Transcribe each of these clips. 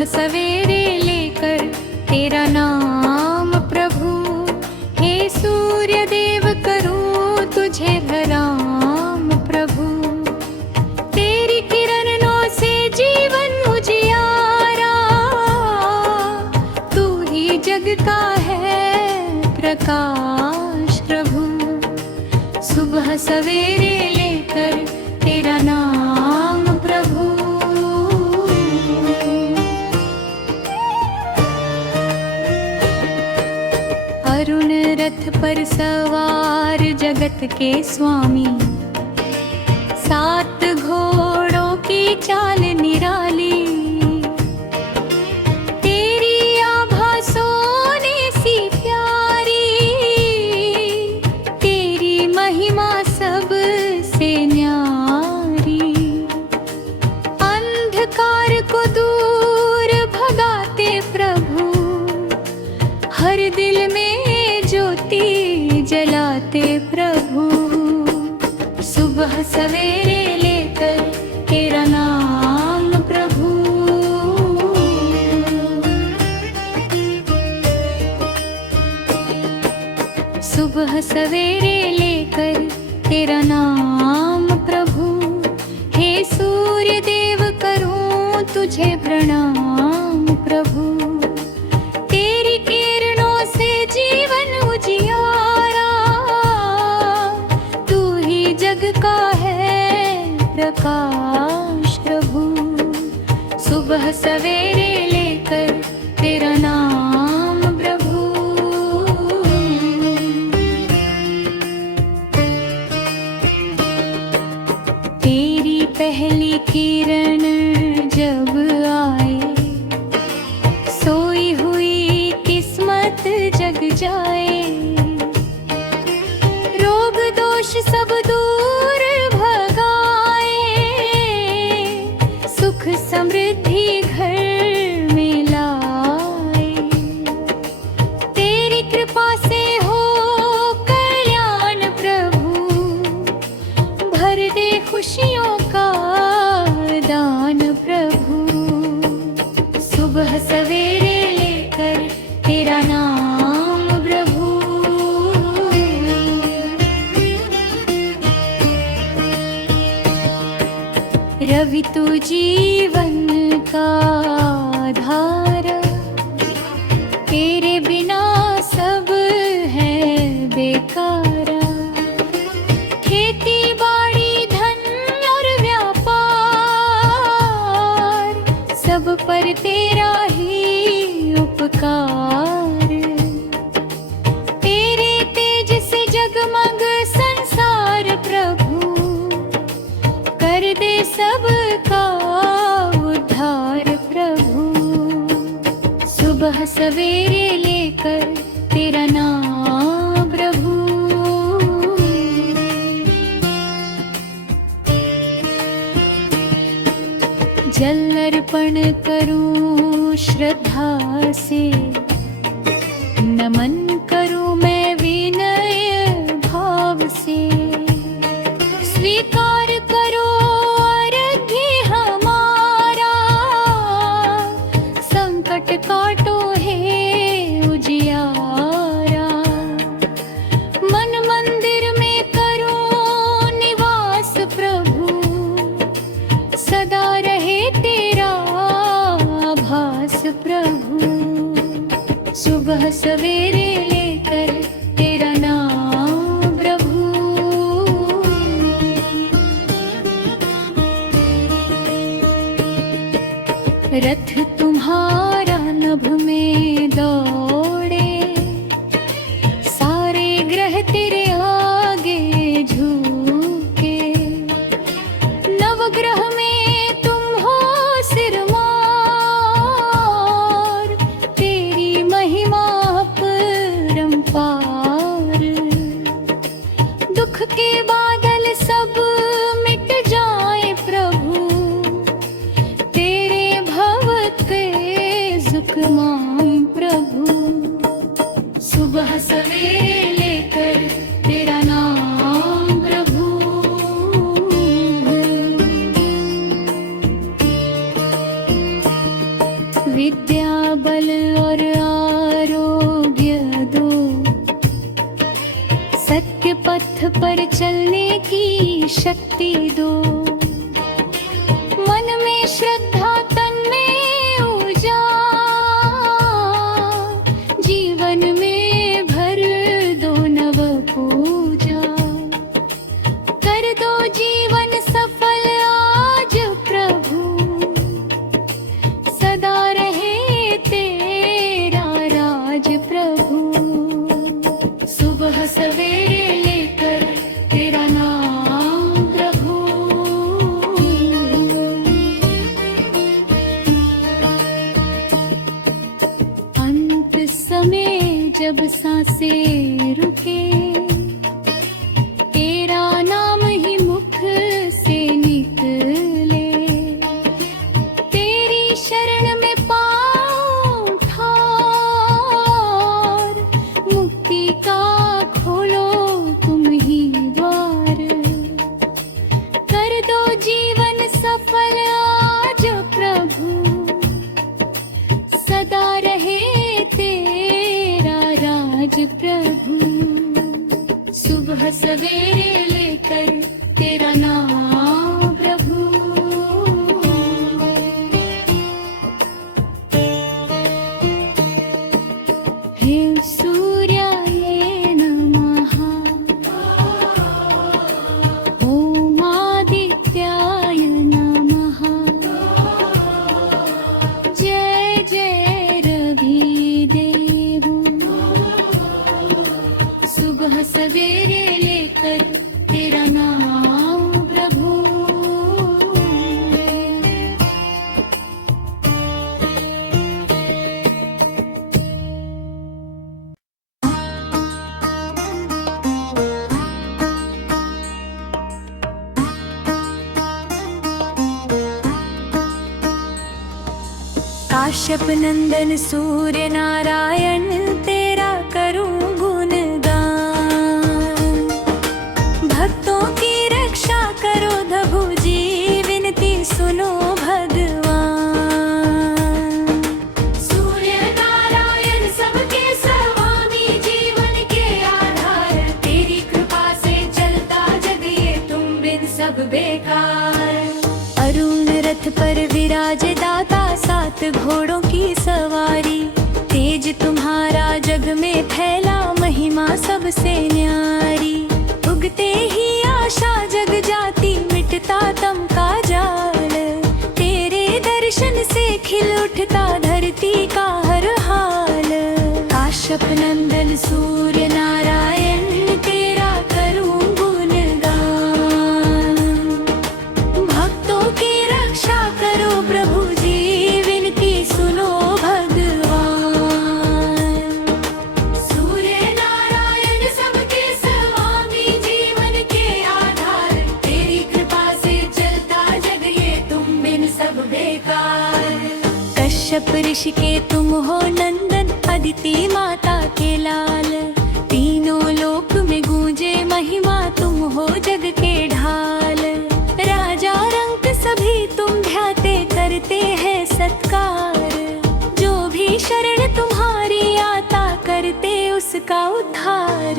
सुबह सवेरे लेकर तेरा नाम प्रभु, हे सूर्य देव करूं तुझे प्रणाम प्रभु। तेरी किरणों से जीवन उजियारा, तू ही जग का है प्रकाश प्रभु। सुबह सवेरे लेकर तेरा नाम प्रभु। अरुण रथ पर सवार जगत के स्वामी, सात घोड़ों की चाल निराली। तेरी आभा सोने सी प्यारी, तेरी महिमा सबसे न्यारी। अंधकार को दूर भगाते प्रभु, हर दिल में ज्योति जलाते प्रभु। सुबह सवेरे लेकर तेरा नाम प्रभु। सुबह सवेरे लेकर तेरा नाम प्रभु, हे सूर्य देव करूं तुझे प्रणाम प्रभु। तेरी किरणों से जीवन उजियारा, तू ही जग का है प्रकाश प्रभु। सुबह सवेरे लेकर तेरा नाम प्रभु। तेरी पहली किरण जब आए, सोई हुई किस्मत जग जाए। रोग दोष सब दूर भगाए, सुख समृद्धि घर में लाए। तेरी कृपा से हो कल्याण प्रभु, भर दे खुशियों का दान प्रभु। सुबह सवेरे लेकर तेरा नाम प्रभु। रवि तू जीवन का धारा, तेरे बिना सब है बेकारा। खेती बाड़ी धन और व्यापार, सब पर तेरा ही उपकार। तेरे तेज से जगमग संसार प्रभु, कर दे सबका उद्धार प्रभु। सुबह सवेरे लेकर तेरा नाम प्रभु। जल अर्पण करूं श्रद्धा से, नमन करूं मैं विनय भाव से। स्वीकार करो अर्घ्य हमारा, संकट काटो हे उजियारा। मन मंदिर में करो निवास प्रभु, सदा रहे तेरा आभास प्रभु। सुबह सवेरे लेकर तेरा नाम प्रभु। रथ तुम्हारा नभ में दौड़े, सारे ग्रह तेरे आगे झुके। नवग्रह में तुम हो सिरमौर, तेरी महिमा अपरंपार। दुख के बादल सब मिट जाए प्रभु, तेरे भव पर चलने की शक्ति दो। मन में श्रद्धा, तन में ऊर्जा, जीवन में भर दो नव पूजा। कर दो जीवन सफल आज प्रभु, सदा रहे तेरा राज प्रभु। सुबह सवेरे लेकर तेरा नाम प्रभु, अंत समय जब सांसें रुके, तेरा नाम ही मुख से निकले। तेरी शरण में पाँव ठार, मुक्ति का खोलो तुम ही द्वार। कर दो जीवन सफल आज प्रभु, सदा रहे तेरा राज प्रभु। सुबह सवेरे लेकर तेरा नाम प्रभु। हे सूर्याय नमः, ओम आदित्याय नमः। जय जय रवि देव, सुबह सवेरे लेकर तेरा नाम प्रभु। काश्यप नंदन सूर्य नारायण तेरा करूं गुणगान। भक्तों की रक्षा करो प्रभु जी, विनती सुनो भगवान। सूर्य नारायण सबके स्वामी, जीवन के आधार। तेरी कृपा से चलता जग, ये तुम बिन सब बेकार। अरुण रथ पर विराजे दाता, सात घोड़ों की सवारी। तेज तुम्हारा जग में फैला, महिमा सबसे न्यारी। उगते ही आशा जग जाती, मिटता तम का जाल। तेरे दर्शन से खिल उठता धरती का हर हाल। काश्यप नंदन सूर्य नारायण तेरा करूं गुणगान। भक्तों की रक्षा करो प्रभु जी, विनती सुनो भगवान। सूर्य नारायण सबके स्वामी, जीवन के आधार। तेरी कृपा से चलता जग, ये तुम बिन सब बेकार। कश्यप ऋषि के तुम हो नंदन, अदिति माता के लाल। तीनों लोक में गूंजे महिमा, तुम हो जग के ढाल। राजा रंक सभी तुम ध्याते, करते हैं सत्कार। जो भी शरण तुम्हारी आता, करते उसका उद्धार।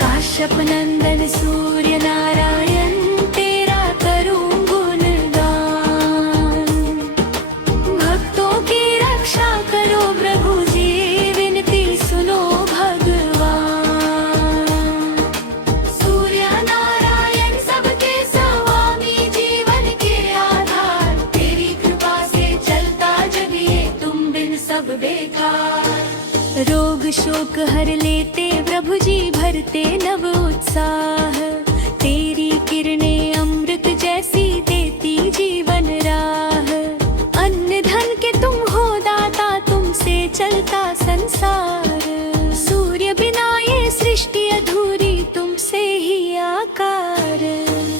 काश्यप नंदन सूर्य नारायण तेरा करूं गुणगान। भक्तों की रक्षा करो प्रभु जी, विनती सुनो भगवान। सूर्य नारायण सबके स्वामी, जीवन के आधार। तेरी कृपा से चलता जग, ये तुम बिन सब बेकार। रोग शोक हर लेते प्रभु जी, भरते नव उत्साह। तेरी किरणें अमृत जैसी, देती जीवन राह। अन्न धन के तुम हो दाता, तुमसे चलता संसार। सूर्य बिना ये सृष्टि अधूरी, तुमसे ही आकार।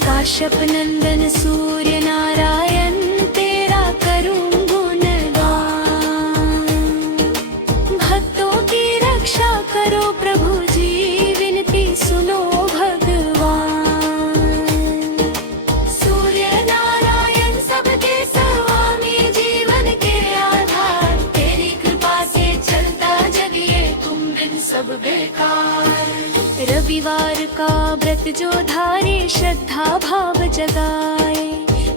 काश्यप नंदन सूर्य नारायण तेरा करूं गुणगान। भक्तों की रक्षा करो प्रभु जी, विनती सुनो भगवान। सूर्य नारायण सबके स्वामी, जीवन के आधार। तेरी कृपा से चलता जग, ये तुम बिन सब बेकार। रविवार का व्रत जो धारे श्रद्धा भाव जगाए,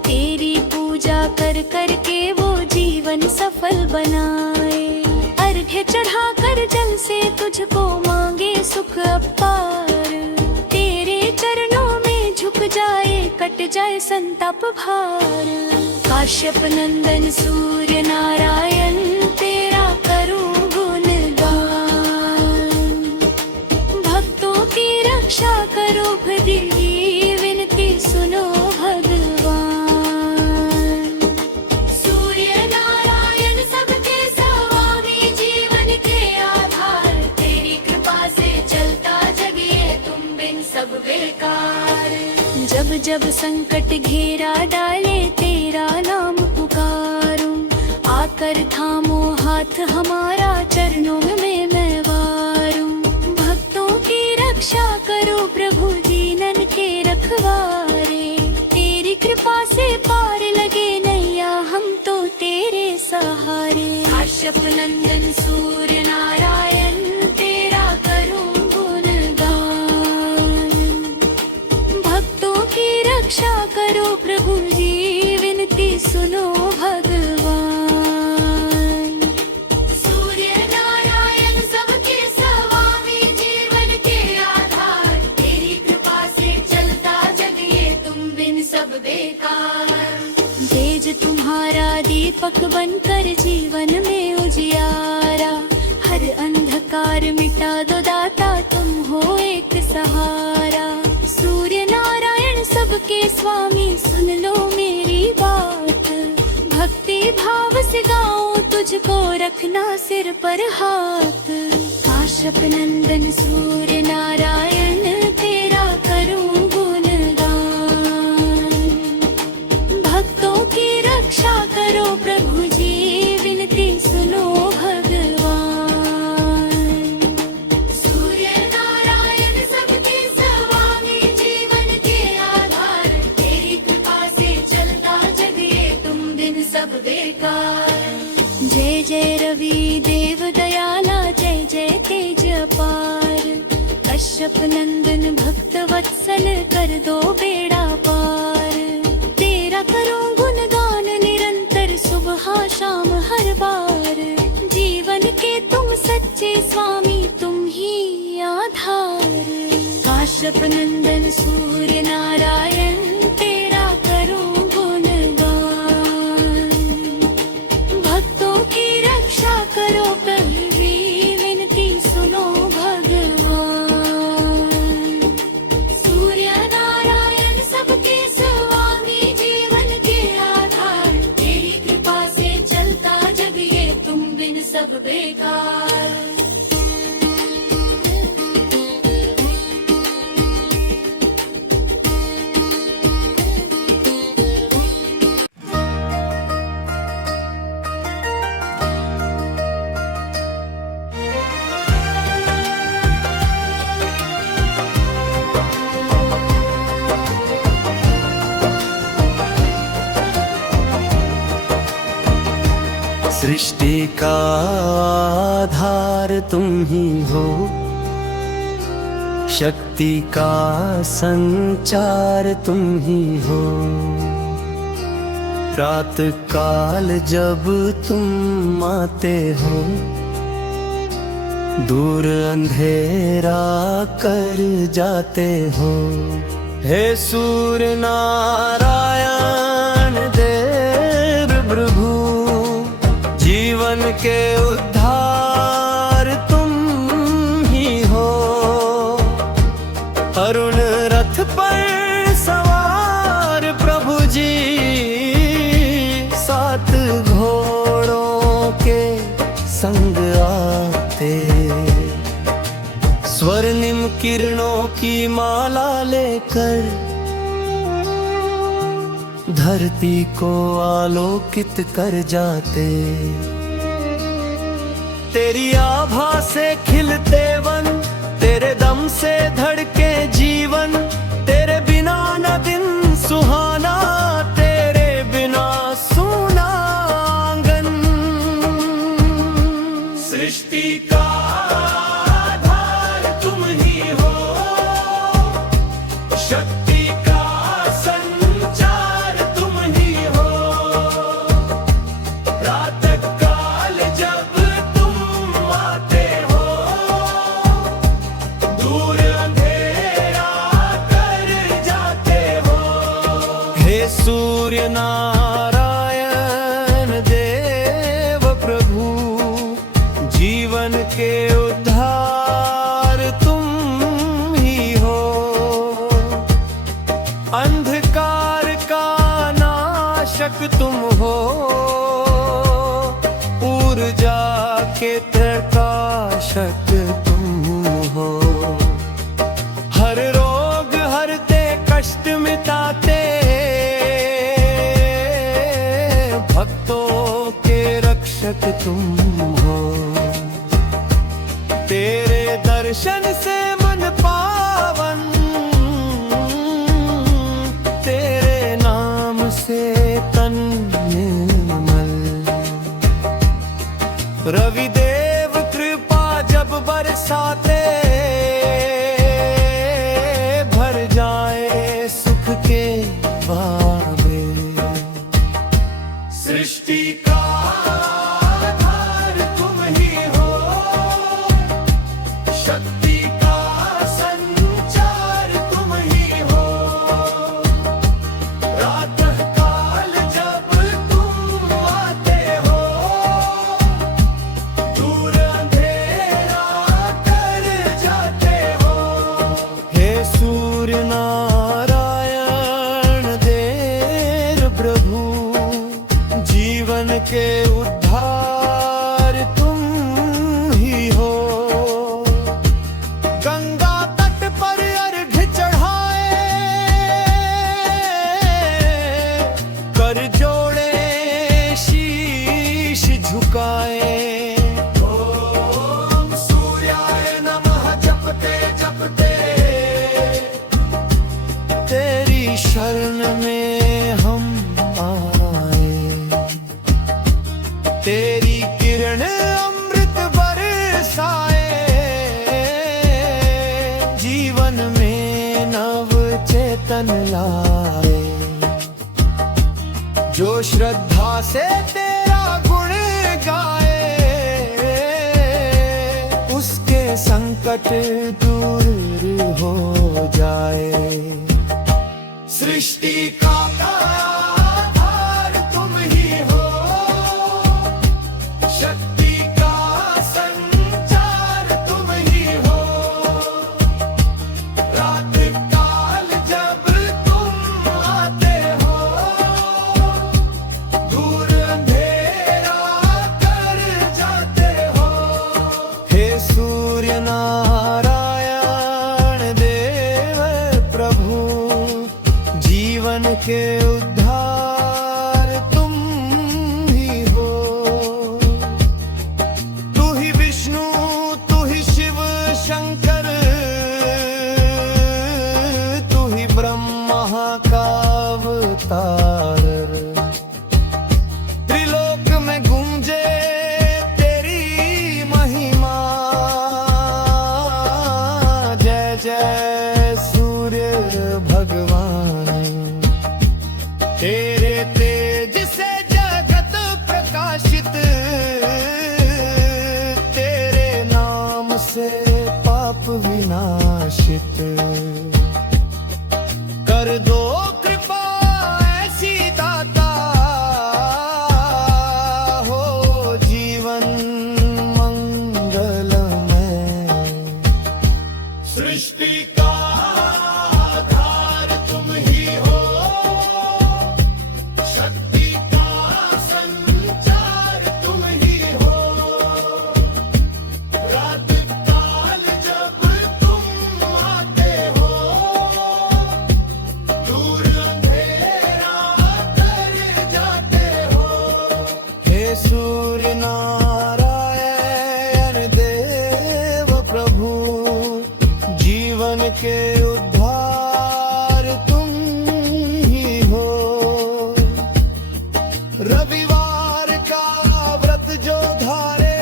तेरी पूजा कर कर के वो जीवन सफल बनाए। अर्घ्य चढ़ा कर जल से तुझको मांगे सुख अपार, तेरे चरणों में झुक जाए कट जाए संताप भार। काश्यप नंदन सूर्य नारायण तेरा करूं गुणगान, भक्तों की रक्षा करो प्रभु विनती सुनो भगवान। सूर्य नारायण सबके स्वामी जीवन के आधार, तेरी कृपा से चलता जग ये तुम बिन सब बेकार। जब जब संकट घेरा डाले तेरा नाम पुकारूं, आकर थामो हाथ हमारा चरणों में मैं वारूं। भक्तों की रक्षा करो प्रभु दीनन के रखवारे, तेरी कृपा से पार लगे नैया हम तो तेरे सहारे। काश्यप नंदन सूर्य नारायण तेरा करूं गुणगान, भक्तों की रक्षा करो प्रभु जी विनती सुनो भगवान। सूर्य नारायण सबके स्वामी जीवन के आधार, तेरी कृपा से चलता जग ये तुम बिन सब बेकार। तेज तुम्हारा दीपक बनकर जीवन में उजियारा, हर अंधकार मिटा दो दाता तुम हो एक सहारा। सूर्य नारायण सबके स्वामी सुन लो मेरी बात, भक्ति भाव से गाऊं तुझको रखना सिर पर हाथ। काश्यप नंदन सूर्य नारायण तेरा करूं गुणगान, भक्तों की रक्षा करो प्रभु जी विनती सुनो भगवान। सूर्य नारायण सबके स्वामी जीवन के आधार, तेरी कृपा से चलता जग ये तुम बिन सब बेकार। जय जय रवि देव दयाला, जय जय तेज अपार। कश्यप नंदन भक्त वत्सल कर दो बेड़ा पार, तेरा करूं गुणगान निरंतर सुबह शाम हर बार। जीवन के तुम सच्चे स्वामी तुम ही आधार। काश्यप नंदन सूर्य नारायण तेरा करूं गुणगान, भक्तों की रक्षा करो प्रभु विनती सुनो भगवान। सूर्य नारायण सबके स्वामी जीवन के आधार, तेरी कृपा से चलता जग ये तुम बिन सब बेकार। सृष्टि का आधार तुम ही हो, शक्ति का संचार तुम ही हो। रात काल जब तुम आते हो, दूर अंधेरा कर जाते हो। हे सूर्य नारायण देव प्रभु, जीवन के उद्धार तुम ही हो। अरुण रथ पर सवार प्रभु जी, सात घोड़ों के संग आते। स्वर्णिम किरणों की माला लेकर धरती को आलोकित कर जाते। तेरी आभा से खिलते वन, तेरे दम से धड़के जीवन। तेरे बिना न दिन सुहाना, तेरे बिना सूना आंगन। सृष्टि का आधार तुम ही हो, सूर्य नारायण देव प्रभु जीवन के उद्धार तुम ही हो। अंधकार का नाशक तुम हो, ऊर्जा के प्रकाशक तुम हो। हर रोग हरते कष्ट मिटाते भक्तों के रक्षक तुम हो। तेरे दर्शन से मन पावन, तेरे नाम से तन निर्मल। रविदेव कृपा जब बरसाते भर जाए सुख के बाबे। सृष्टि का आधार तुम ही हो, शक्ति का संचार तुम ही हो। प्रातः काल जब तुम आते हो, दूर अंधेरा कर जाते हो। हे सूर्य नारायण देव प्रभु जीवन के उद्धार तुम ही हो। गंगा तट पर अर्घ चढ़ाए कर जोड़े शीश झुकाए। ओम सूर्याय नमः जपते जपते तेरी शरण में हम आए। तेरी किरण अमृत बरसाए, जीवन में नव चेतन लाए। जो श्रद्धा से तेरा गुण गाए, उसके संकट दूर हो जाए। सृष्टि का आधार तुम ही हो, शक्ति का संचार तुम ही हो। रात काल जब तुम आते हो, दूर अंधेरा कर जाते हो। हे सूर्य नारायण देव प्रभु जीवन के उद्धार तुम ही हो। तू ही विष्णु तू ही शिव शंकर, तू ही ब्रह्मा का अवतार। त्रिलोक में गूंजे तेरी महिमा, जय जय सूर्य भगवान। तेरे तेज से जगत प्रकाशित, तेरे नाम से पाप विनाशित। कर दो कृपा ऐसी दाता, हो जीवन मंगलमय। सृष्टि का आधार तुम ही हो, शक्ति का संचार तुम ही हो। रात काल जब तुम आते हो, दूर अंधेरा कर जाते हो। हे सूर्य नारायण देव प्रभु जीवन के उद्धार तुम ही हो। रविवार का व्रत जो धारे,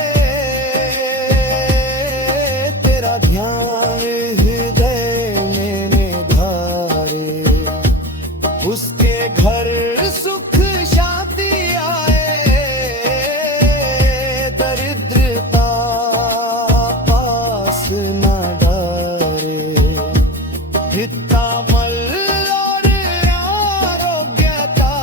तेरा ध्यान हृदय में धारे। उसके घर सुख शांति आए, दरिद्रता पास न डारे। हिता मल और आरोग्यता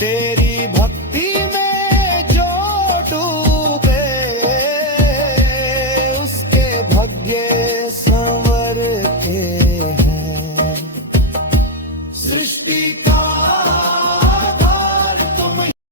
तेरी भक्ति में